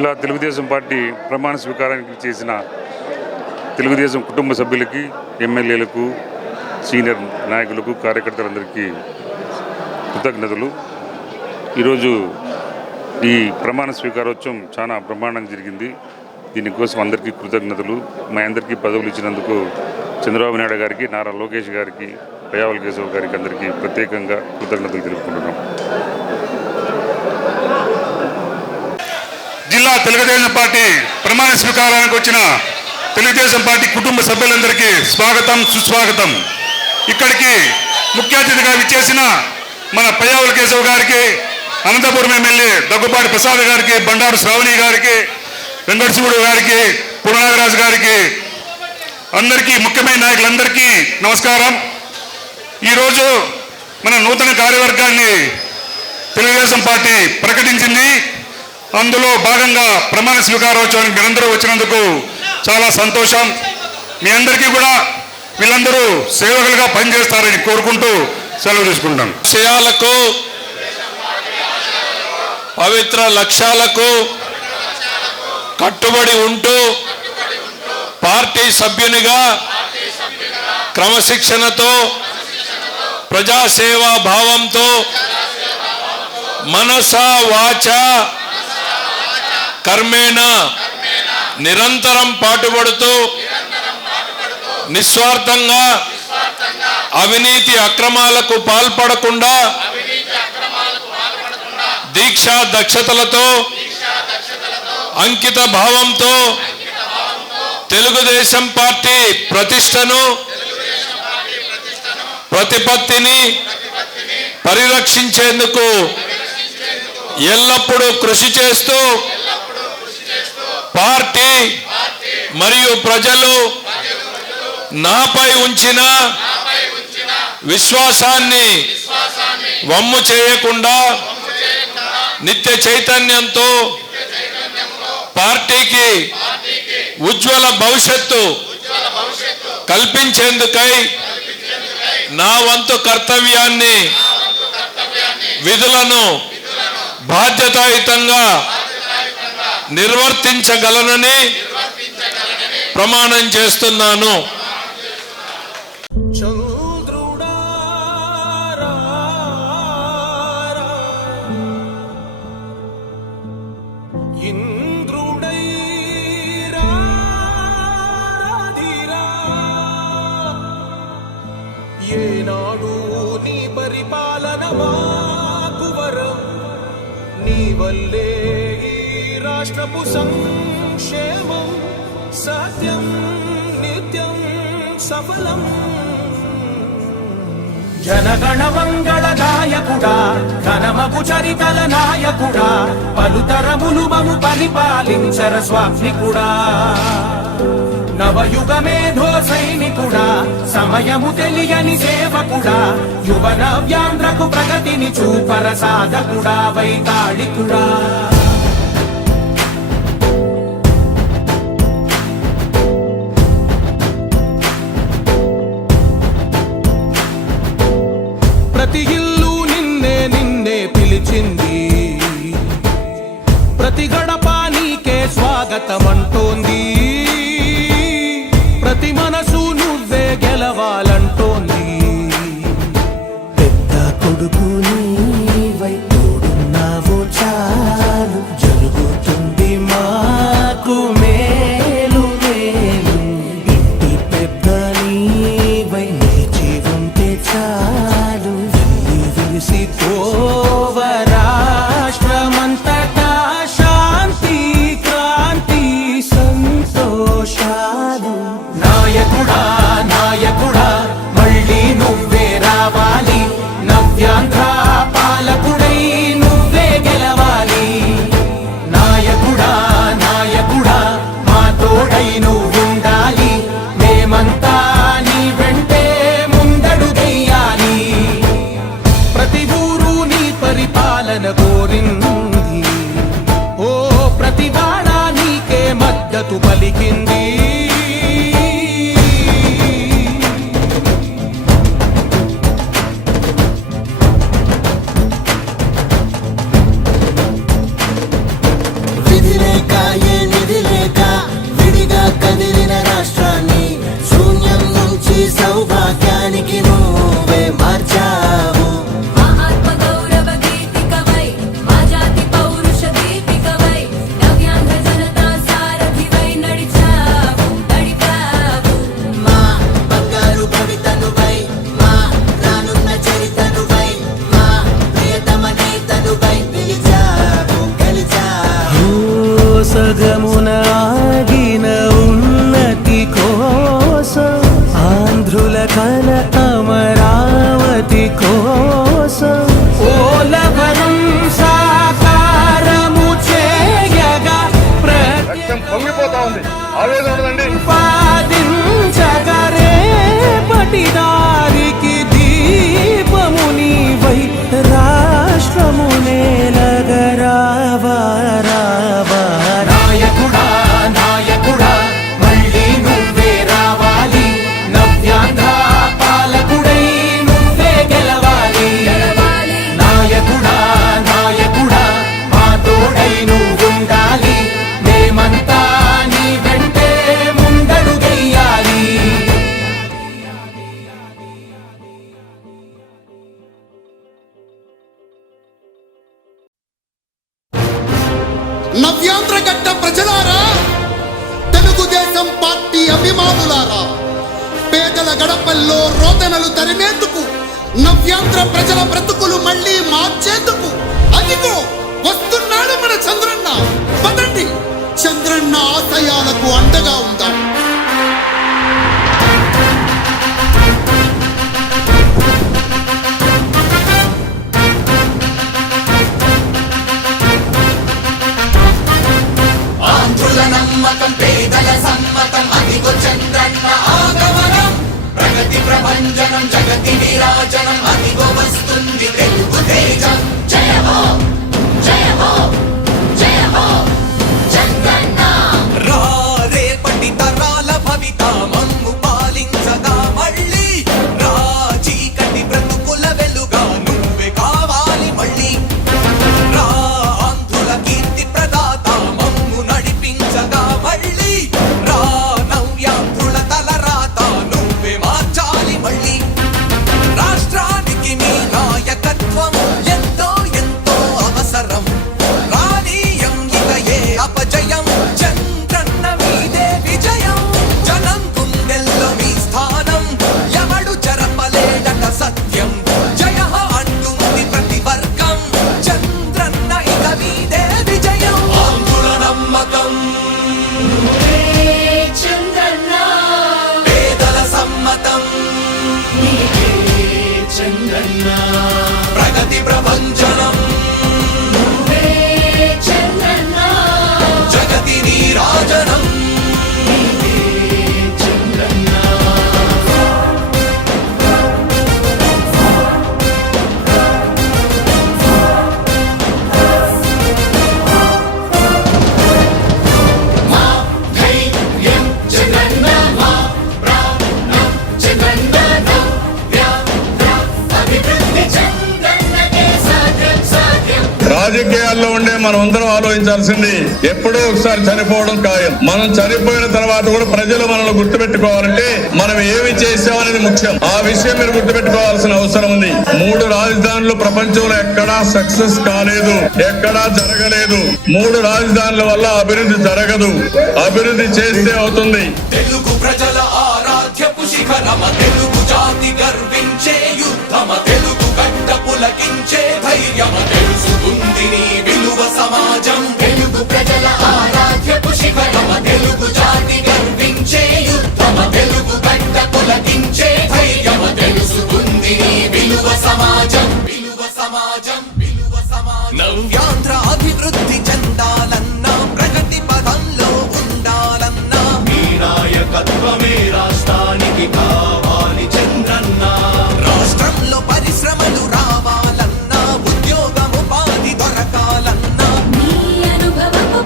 జిల్లా తెలుగుదేశం పార్టీ ప్రమాణ స్వీకారానికి చేసిన తెలుగుదేశం కుటుంబ సభ్యులకి, ఎమ్మెల్యేలకు, సీనియర్ నాయకులకు, కార్యకర్తలందరికీ కృతజ్ఞతలు. ఈరోజు ఈ ప్రమాణ స్వీకారోత్సవం చాలా బ్రహ్మాండంగా జరిగింది. దీనికోసం అందరికీ కృతజ్ఞతలు. మా అందరికీ పదవులు ఇచ్చినందుకు చంద్రబాబు నాయుడు గారికి, నారా లోకేష్ గారికి, పయ్యావుల కేశవ్ గారికి అందరికీ ప్రత్యేకంగా కృతజ్ఞతలు తెలుపుకుంటున్నాం. జిల్లా తెలుగుదేశం పార్టీ ప్రమాణ స్వీకారానికి వచ్చిన తెలుగుదేశం పార్టీ కుటుంబ సభ్యులందరికీ స్వాగతం, సుస్వాగతం. ఇక్కడికి ముఖ్య అతిథిగా విచ్చేసిన మన పయ్యావుల కేశవ్ గారికి, అనంతపురం ఎమ్మెల్యే దగ్గుపాటి ప్రసాద్ గారికి, బండారు శ్రావణి గారికి, వెంకటశివుడు గారికి, పురనాగరాజు గారికి, అందరికీ ముఖ్యమైన నాయకులందరికీ నమస్కారం. ఈరోజు మన నూతన కార్యవర్గాన్ని తెలుగుదేశం పార్టీ ప్రకటించింది. అందులో భాగంగా ప్రమాణ స్వీకారోత్సవానికి మీరందరూ వచ్చినందుకు చాలా సంతోషం. మీ అందరికీ కూడా వీళ్ళందరూ సేవకులుగా పనిచేస్తారని కోరుకుంటూ సెలవు తీసుకుంటాం. విషయాలకు, పవిత్ర లక్ష్యాలకు కట్టుబడి ఉంటూ పార్టీ సభ్యునిగా క్రమశిక్షణతో, ప్రజాసేవా భావంతో మనస వాచ కర్మేణ నిరంతరం పాటుపడుతూ నిస్వార్థంగా అవినీతి అక్రమాలకు పాల్పడకుండా దీక్షా దక్షతలతో, అంకిత భావంతో తెలుగుదేశం పార్టీ ప్రతిష్టను, ప్రతిపత్తిని పరిరక్షించేందుకు ఎల్లప్పుడూ కృషి చేస్తూ పార్టీ మరియు ప్రజలు నాపై ఉంచిన విశ్వాసాన్ని వమ్ము చేయకుండా నిత్య చైతన్యంతో పార్టీకి ఉజ్వల భవిష్యత్తు కల్పించేందుకై నా వంతు కర్తవ్యాన్ని, విధులను బాధ్యతాయుతంగా నిర్వర్తించగలనని ప్రమాణం చేస్తున్నాను. ఏనాడు నీ పరిపాలన మాకు వరం, నీ వల్లే ఈ రాష్ట్రపు సంక్షేమం సత్యం నిత్యం సఫలం. జనగణ మంగళ గాయకుడా, ఘనమగు చరితల నాయకుడా, పలుతరములు మము పరిపాలించర స్వామికుడా. నవయుగ మేధో సైనికుడా, సమయము తెలియని సేవకుడా, యువ నవ్యాంధ్రకు ప్రగతిని చూపర సాధకుడా, వైతాళికుడా. ప్రతి ఇల్లు నిన్నే నిన్నే పిలిచింది, ప్రతి గడప నీకే స్వాగతమంటోంది, ప్రతి మనసు నువ్వే గెలవాలంటోంది. పెద్ద కొడుకు నీవై తోడున్నావు చాలు, జరుగుతుంది మాకు మేలు మేలు. ఇంటి పెద్ద నీవై నిలిచి ఉంటే చాలు, వెళ్ళి విలిసి పోవ రాష్ట్రమంతటా శాంతి, క్రాంతి, సంతోషాలు. నాయకుడా నాయకుడా మళ్ళీ నువ్వే రావాలి, నవ్యాంధ్ర పాలకుడై నువ్వే గెలవాలి. నాయకుడా నాయకుడా మా తోడై నువ్వుండాలి, మేమంతా నీ వెంటే ముందడుగెయ్యాలి. ప్రతి ఊరు నీ పరిపాలన కోరింది, ఓ ప్రతివాడ నీకే మద్దతు పలికింది. విధిలేక సగమున ఆగిన ఉన్నతి కోసం ఆంధ్రుల కల అమరావతి కోసం ఓలవరం సాకారము చేయగా పొంగిపోతా ఉంది ఆవేదన ఉండదండి ప్రతిపాదించగరే పటిదారికి దీపము నీవై రాష్ట్రము నేలగరావా రావా నాయకుడా నాయకుడా మళ్ళీ నువ్వే రావాలి నవ్యాంధ్ర పాలకుడై నువ్వే గెలవాలి నాయకుడా నాయకుడా మా తోడై నువ్వుండాలి మేమంతా నీ వెంటే ముందడుగెయ్యాలి నవ్యాంధ్రగడ్డ ప్రజలారా, తెలుగుదేశం పార్టీ అభిమానులారా, పేదల గడపల్లో రోదనలు తరిమేందుకు నవ్యాంధ్ర ప్రజల బ్రతుకులు మళ్ళీ మార్చేందుకు అదిగో వస్తున్నాడు మన చంద్రన్న. పదండి, చంద్రన్న ఆశయాలకు అండగా ఉందాం. ఆంధ్రుల నమ్మకం పేదల సమ్మతం అదిగో చంద్రన్న ఆగమనం ప్రగతి ప్రభంజనం జగతి విరాజనం అదిగో వస్తుంది తెలుగు తేజం జయ హో జయ హో జయ హో చంద్రన్న రా రేపటి తరాల భవిత మమ్ము పాలించగా మళ్ళీ రా చీకటి బ్రతుకుల వెలుగా నువ్వే కావాలి మళ్ళీ రా ఆంధ్రుల కీర్తి ప్రదాత మమ్ము నడిపించగా మళ్ళీ రా నవ్యాంధ్రుల తలరాత నువ్వే మార్చాలి మళ్ళీ రాష్ట్రానికి నీ నాయకత్వం ఎంతో ఎంతో అవసరం రానీయం ఇక ఏ అపజయం చంద్రన్న మీదే విజయం జనం గుండెల్లో మీ స్థానం ఎవడు జరపలేడట సత్యం జయ హో అంటుంది ప్రతి వర్గం చంద్రన్న ఇక మీదే విజయం ఆంధ్రుల నమ్మకం చంద్రన్న పేదల సమ్మతం చంద్రన్న ప్రగతి ప్రభంజనం చంద్రన్న జగతి నీరాజనం చంద్రన్న మా ధైర్యం చంద్రన్న మా ప్రాణం చంద్రన్న నవ్యాంధ్ర అభివృద్ధి చంద్రన్నకే సాధ్యం సాధ్యం రాజకీయాల్లో ఉండే మనం అందరం ఆలోచించాల్సింది ఎప్పుడో ఒకసారి చనిపోవడం ఖాయం. మనం చనిపోయిన తర్వాత కూడా ప్రజలు మనల్ని గుర్తుపెట్టుకోవాలంటే మనం ఏమి చేసామనేది ముఖ్యం. ఆ విషయం మీరు గుర్తుపెట్టుకోవాల్సిన అవసరం ఉంది. 3 రాజధానులు ప్రపంచంలో ఎక్కడా సక్సెస్ కాలేదు, ఎక్కడా జరగలేదు. 3 రాజధానుల వల్ల అభివృద్ధి జరగదు. అభివృద్ధి చేస్తే అవుతుంది. తెలుగు ప్రజల ఆరాధ్యపు శిఖరమ తెలుగు జాతి గర్వించే యుద్ధమ తెలుగు గడ్డ పులకించే ధైర్యమ తెలుసుకుంది నీ విలువ సమాజం తెలుగు ప్రజల ఆరాధ్యపు శిఖరమ తెలుగు జాతి గర్వించే యుద్ధమ తెలుగు గడ్డ పులకించే ధైర్యమ తెలుసుకుంది నీ విలువ సమాజం విలువ సమాజం విలువ సమాజం నవ్యాంధ్ర అభివృద్ధి చెందాలన్నా ప్రగతి పదంలో ఉండాలన్నా మీ నాయకత్వమే రాష్ట్రానికి కావాలి చంద్రన్న రాష్ట్రంలో పరిశ్రమలు రావాలన్నా ఉద్యోగం ఉపాధి దొరకాలన్నా నీ అనుభవపు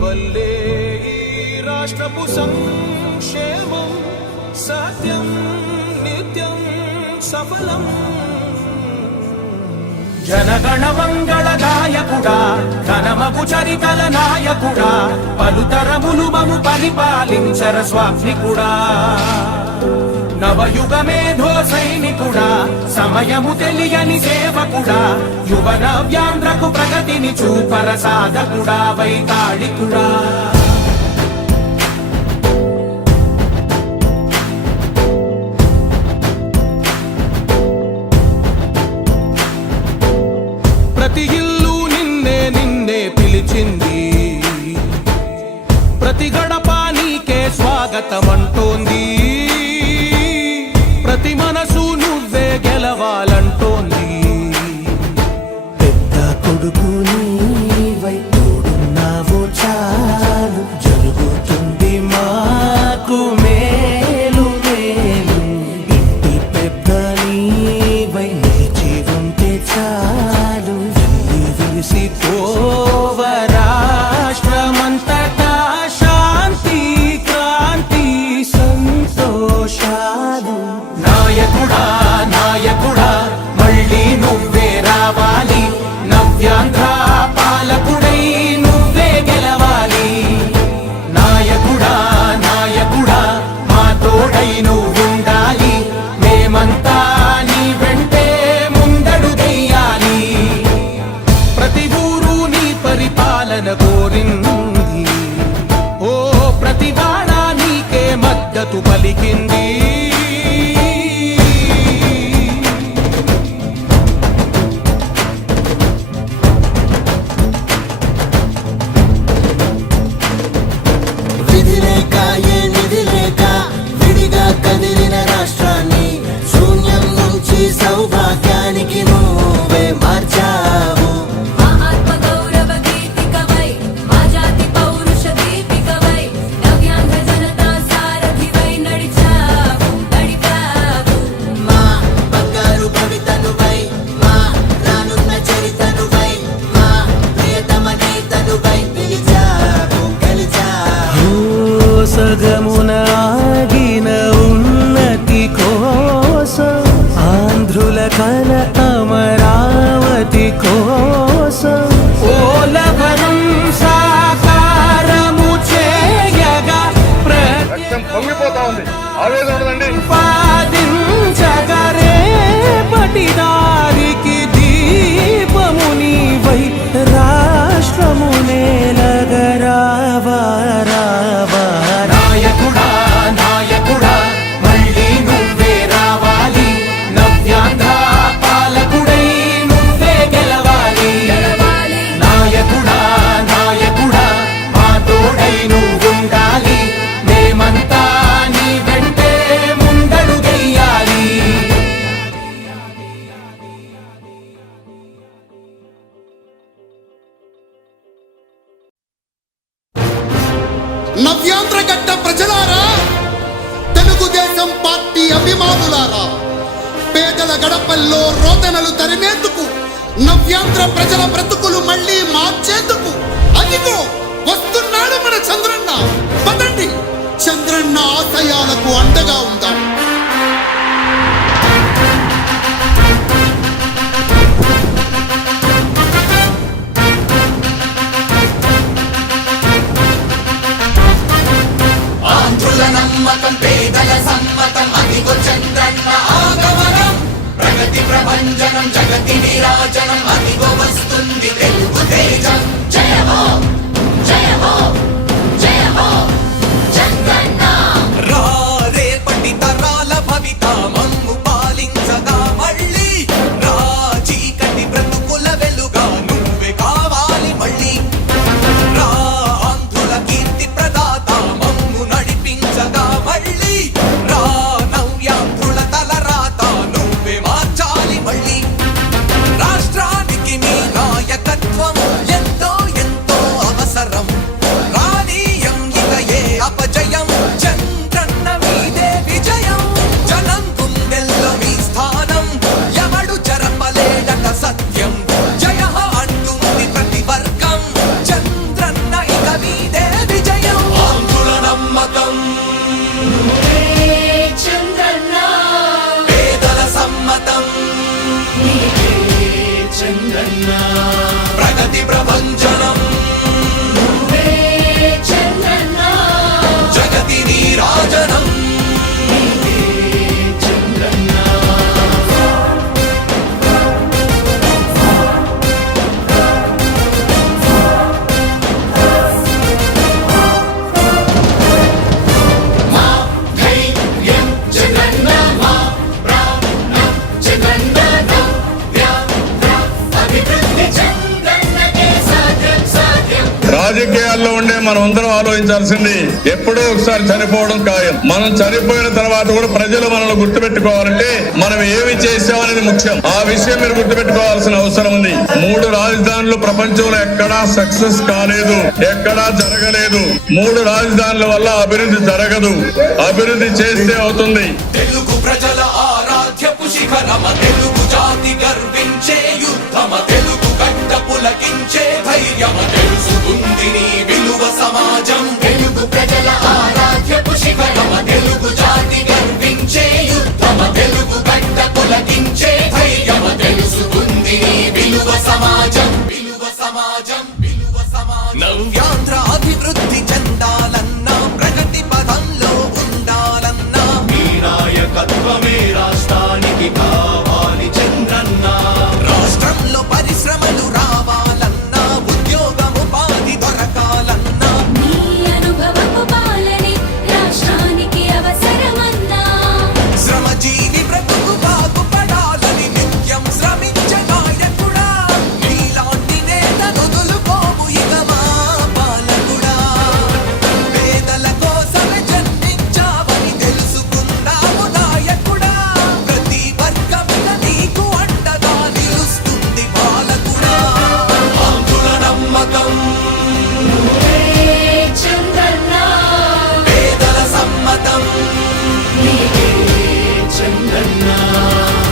వల్లే ఈ రాష్ట్రపు సంక్షేమం సత్యం నిత్యం సఫలం జనగణ మంగళ గాయకుడా ఘనమగు చరితల నాయకుడా పలుతరములు మము పరిపాలించర స్వామికుడా నవయుగ మేధో సైనికుడా సమయము తెలియని సేవకుడా యువన వ్యాంధ్రకు ప్రగతిని చూపర సాధకుడా వైతాళికుడా ప్రతి ఇల్లు నిన్నే నిన్నే పిలిచింది ప్రతి గడప నీకే స్వాగతమంటోంది ప్రతి మనసు నువ్వే గెలవాలంటోంది పెద్ద కొడుకు నీవై తోడున్నావు చాలు జరుగుతుంది మాకు మేలు మేలు ఇంటి పెద్ద నీవై నిలిచి ఉంటే చాలు విరిసి పోవ రాష్ట్రమంతటా శాంతి క్రాంతి సంతోషాలు నాయకుడా నాయకుడా మళ్ళీ నువ్వే రావాలి నవ్యాంధ్ర పాలకుడై నువ్వే గెలవాలి నాయకుడా నాయకుడా మా తోడై నువ్వుండాలి మేమంతా నీ వెంటే ముందడుగెయ్యాలి ప్రతి ఊరు నీ పరిపాలన కోరింది ఓ ప్రతి వాడ నీకే మద్దతు పలికింది విధి లేక ఏ నిధి లేక విడిగా కదిలిన రాష్ట్రాన్ని శూన్యం నుంచి సౌభాగ్యానికి నువ్వే మార్చావు మా ఆత్మ గౌరవ గీతికవై మా జాతి పౌరుష దీపికవై నవ్యాంధ్ర జనతా సారథివై నడిచావు మా బంగారు భవితనువై మా రానున్న చరితనువై మా ప్రియతమ నేతనువై పిలిచావు గెలిచావు సగమున ఆగిన ఉన్నతి కోసం ఆంధ్రుల కల అమరావతి కోసం ఓలవనం సాకారము చేయగా పొంగిపోతా ఉంది ఆవేదన ఉండదండి ప్రతిపాదించగరే పటిదారికి దీపము నీవై రాష్ట్రము నేలగరావా రావా నాయకుడా నాయకుడా మళ్ళీ నువ్వే రావాలి నవ్యాంధ్ర పాలకుడై నువ్వే గెలవాలి నాయకుడా నాయకుడా మా తోడై నువ్వుండాలి మేమంతా నీ వెంటే ముందడుగెయ్యాలి నవ్యాంధ్ర గడ్డ ప్రజలారా తెలుగుదేశం పార్టీ అభిమానులారా పేదల గడపల్లో రోదనలు తరిమేందుకు నవ్యాంధ్ర ప్రజల బ్రతుకులు మళ్ళీ మార్చేందుకు అదిగో వస్తున్నాడు మన చంద్రన్న పదండి చంద్రన్న ఆశయాలకు అండగా ఉందాం ఆంధ్రుల నమ్మకం పేదల సమ్మతం అదిగో చంద్రన్న ఆగమనం ప్రగతి ప్రభంజనం జగతి విరాజనం అదిగో వస్తుంది తెలుగు తేజం జయ హో జయ హో జయ హో చంద్రన్న రా రేపటి తరాల భవిత మమ్ము పాలించగా మళ్ళీ రా చీకటి బ్రతుకుల వెలుగా నువ్వే కావాలి మళ్ళీ రా ఆంధ్రుల కీర్తి ప్రదాత మమ్ము నడిపించగా మళ్ళీ రా నవ్యాంధ్రుల తలరాత నువ్వే మార్చాలి మళ్ళీ రాష్ట్రానికి నీ నాయకత్వం ఎంతో ఎంతో అవసరం రా రాజకీయాల్లో ఉండే మనం అందరం ఆలోచించాల్సింది ఎప్పుడో ఒకసారి చనిపోవడం ఖాయం. మనం చనిపోయిన తర్వాత కూడా ప్రజలు మనల్ని గుర్తుపెట్టుకోవాలంటే మనం ఏమి చేసామనేది ముఖ్యం. ఆ విషయం మీరు గుర్తుపెట్టుకోవాల్సిన అవసరం ఉంది. 3 రాజధానులు ప్రపంచంలో ఎక్కడా సక్సెస్ కాలేదు, ఎక్కడా జరగలేదు. 3 రాజధానుల వల్ల అభివృద్ధి జరగదు. అభివృద్ధి చేస్తే అవుతుంది. తెలుగు ప్రజల ఆరాధ్యపు శిఖరమ, తెలుగు జాతి గర్వించే యుద్ధమ, తెలుగు గడ్డ పులకించే ధైర్యమ, తెలుసుకుంది నీ విలువ సమాజం. తెలుగు ప్రజల ఆరాధ్యపు శిఖరమ, తెలుగు జాతి గర్వించే యుద్ధమ, తెలుగు గడ్డ పులకించే ధైర్యమ, తెలుసుకుంది నీ విలువ సమాజం. విలువ సమాజం, విలువ సమాజం. నవ్యాంధ్ర అభివృద్ధి చెందాలన్నా, ప్రగతి పదంలో ఉండాలన్నా, మీ నాయకత్వమే రాష్ట్రానికి కావాలి చంద్రన్న. రాష్ట్రంలో పరిశ్రమలు రావాలన్నా, ఉద్యోగం ఉపాధి దొరకాలన్నా, నీ అనుభవపు పాలనే రాష్ట్రానికి అవసరమన్నా. శ్రమజీవి బ్రతుకు బాగుపడాలని నిత్యం శ్రమించే నాయకుడా, నీలాంటి నేత నొదులుకోము ఇక మా పాలకుడా. పేదల కోసమే జన్మించావని తెలుసుకున్నావు నాయకుడా, ప్రతి వర్గమిక నీకు అండగా నిలుస్తుంది పాలకుడా. ఆంధ్రుల నమ్మకం, చంద్రన్న పేదల సమ్మతం,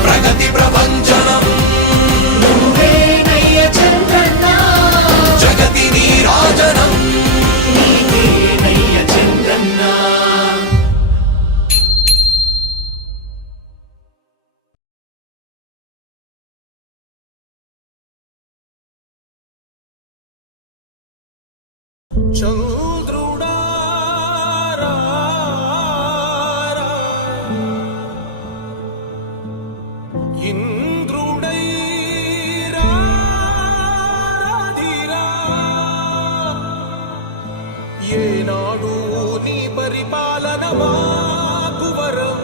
ప్రగతి ప్రభంజనం, నువ్వేనయ్య చంద్రన్న. జగతి నీరాజనం. చంద్రుడా ఇంద్రుడై రాధిరా, ఏనాడు నీ పరిపాలన మాకు వరం,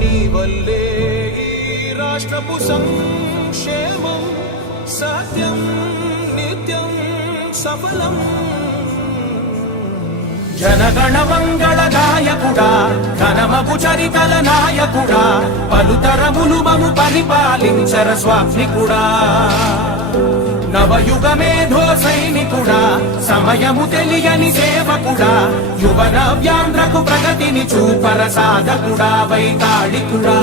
నీ వల్లే ఈ రాష్ట్రపు సంక్షేమం సత్యం నిత్యం సఫలం. జనగణ మంగళ నాయకుడా, ఘనమగు చరితల నాయకుడా, పలుతరములు మము పరిపాలించర స్వామికుడా. నవయుగ మేధో సైనికుడా, సమయము తెలియని సేవకుడా, యువ నవ్యాంధ్రకు ప్రగతిని చూపర సాధకుడా, వైతాళికుడా.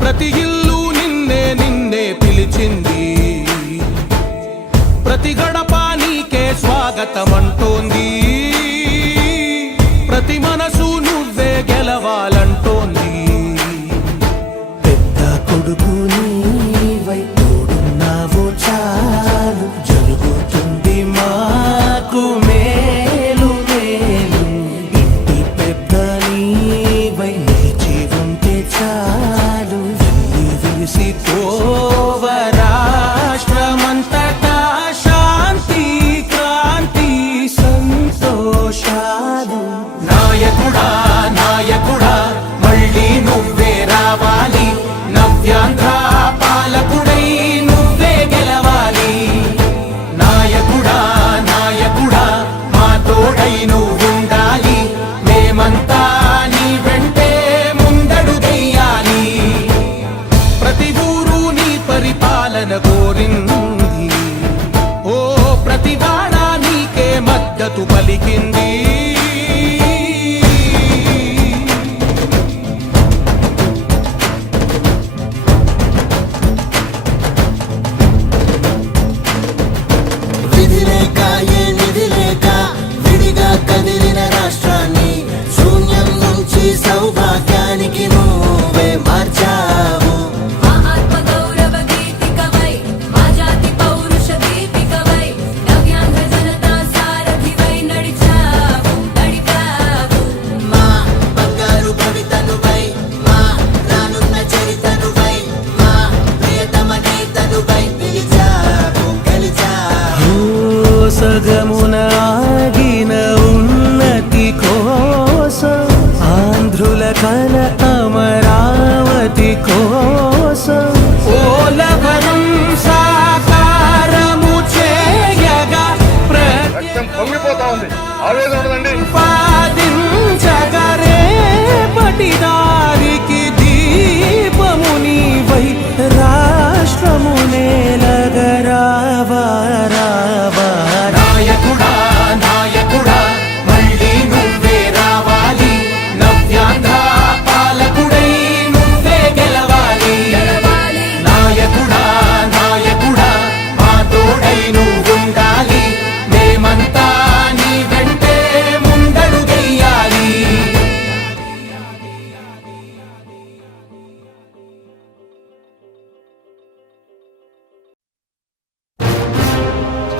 ప్రతి ఇల్లు నిన్నే నిన్నే పిలిచింది, ప్రతి గడప నీకే స్వాగతమంటోంది, ప్రతి మనసు నువ్వే గెలవాలంటోంది. పెద్ద కొడుకు నీవై తోడున్నావు చాలు, జరుగుతుంది మాకు మేలు మేలు. ఇంటి పెద్ద నీవై నిలిచి ఉంటే చాలు, విసి రాష్ట్రమంతటా శాంతి క్రాంతి.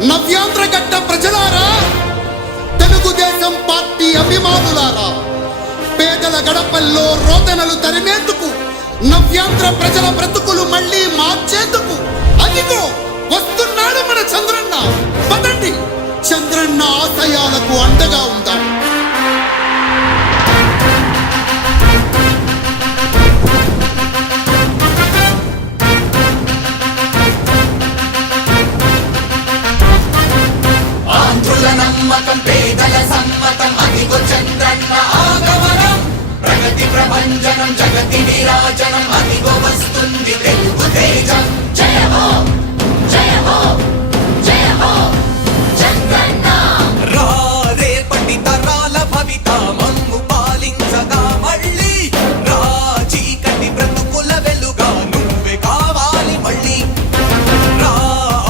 నవ్యాంధ్ర గడ్డ ప్రజలారా, తెలుగుదేశం పార్టీ అభిమానులారా, పేదల గడపల్లో రోదనలు తరిమేందుకు, నవ్యాంధ్ర ప్రజల బ్రతుకులు మళ్ళీ మార్చేందుకు అదిగో వస్తున్నాడు మన చంద్రన్న. పదండి, చంద్రన్న ఆశయాలకు అండగా ఉందాం. ఆంధ్రుల నమ్మకం పేదల సమ్మతం అదిగో చంద్రన్న ఆగమనం ప్రగతి ప్రభంజనం జగతి నీరాజనం అదిగో వస్తుంది తెలుగు తేజం జయ హో జయ హో జయ హో చంద్రన్న రా రేపటి తరాల భవిత మమ్ము పాలించగా మళ్ళీ రా చీకటి బ్రతుకుల వెలుగా నువ్వే కావాలి మళ్ళీ రా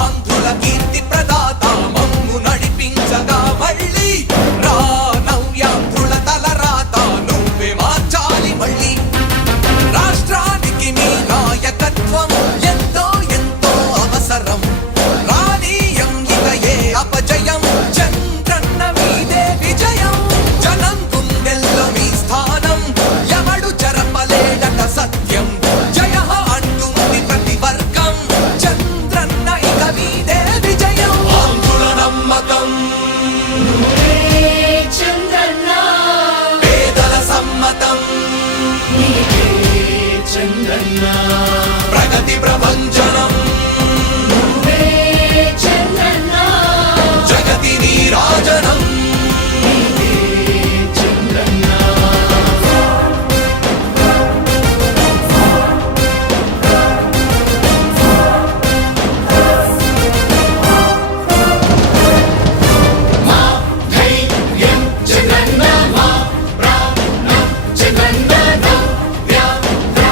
ఆంధ్రుల కీర్తి ప్రదాత మమ్ము నడిపించగా మళ్ళీ రా నవ్యాంధ్రుల తలరాత నువ్వే మార్చాలి మళ్ళీ రాష్ట్రానికి నీ నాయకత్వం ఎంతో ఎంతో అవసరం రానీయం ఇక ఏ అపజయం చంద్రన్న మీదే విజయం జనం గుండెల్లో మీ స్థానం ఎవడు జరపలేడట సత్యం జయ హో అంటుంది ప్రతి వర్గం చంద్రన్న ఇక మీదే విజయం ఆంధ్రుల నమ్మకం చంద్రన్న పేదల సమ్మతం చంద్రన్న ప్రగతి ప్రభంజనం చంద్రన్న జగతి నీరాజనం చంద్రన్న మా ధైర్యం చంద్రన్న మా ప్రాణం చంద్రన్న నవ్యాంధ్ర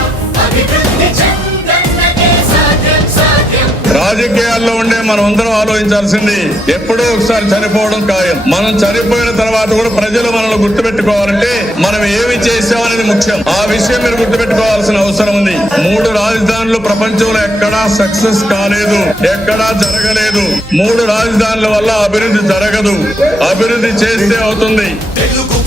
అభివృద్ధి చంద్రన్నకే సాధ్యం సాధ్యం రాజకీయాల్లో ఉండే మనం అందరం ఆలోచించాల్సింది ఎప్పుడో ఒకసారి చనిపోవడం ఖాయం. మనం చనిపోయిన తర్వాత కూడా ప్రజలు మనల్ని గుర్తుపెట్టుకోవాలంటే మనం ఏమి చేసామనేది ముఖ్యం. ఆ విషయం మీరు గుర్తుపెట్టుకోవాల్సిన అవసరం ఉంది. 3 రాజధానులు ప్రపంచంలో ఎక్కడా సక్సెస్ కాలేదు, ఎక్కడా జరగలేదు. 3 రాజధానుల వల్ల అభివృద్ధి జరగదు. అభివృద్ధి చేస్తే అవుతుంది. తెలుగు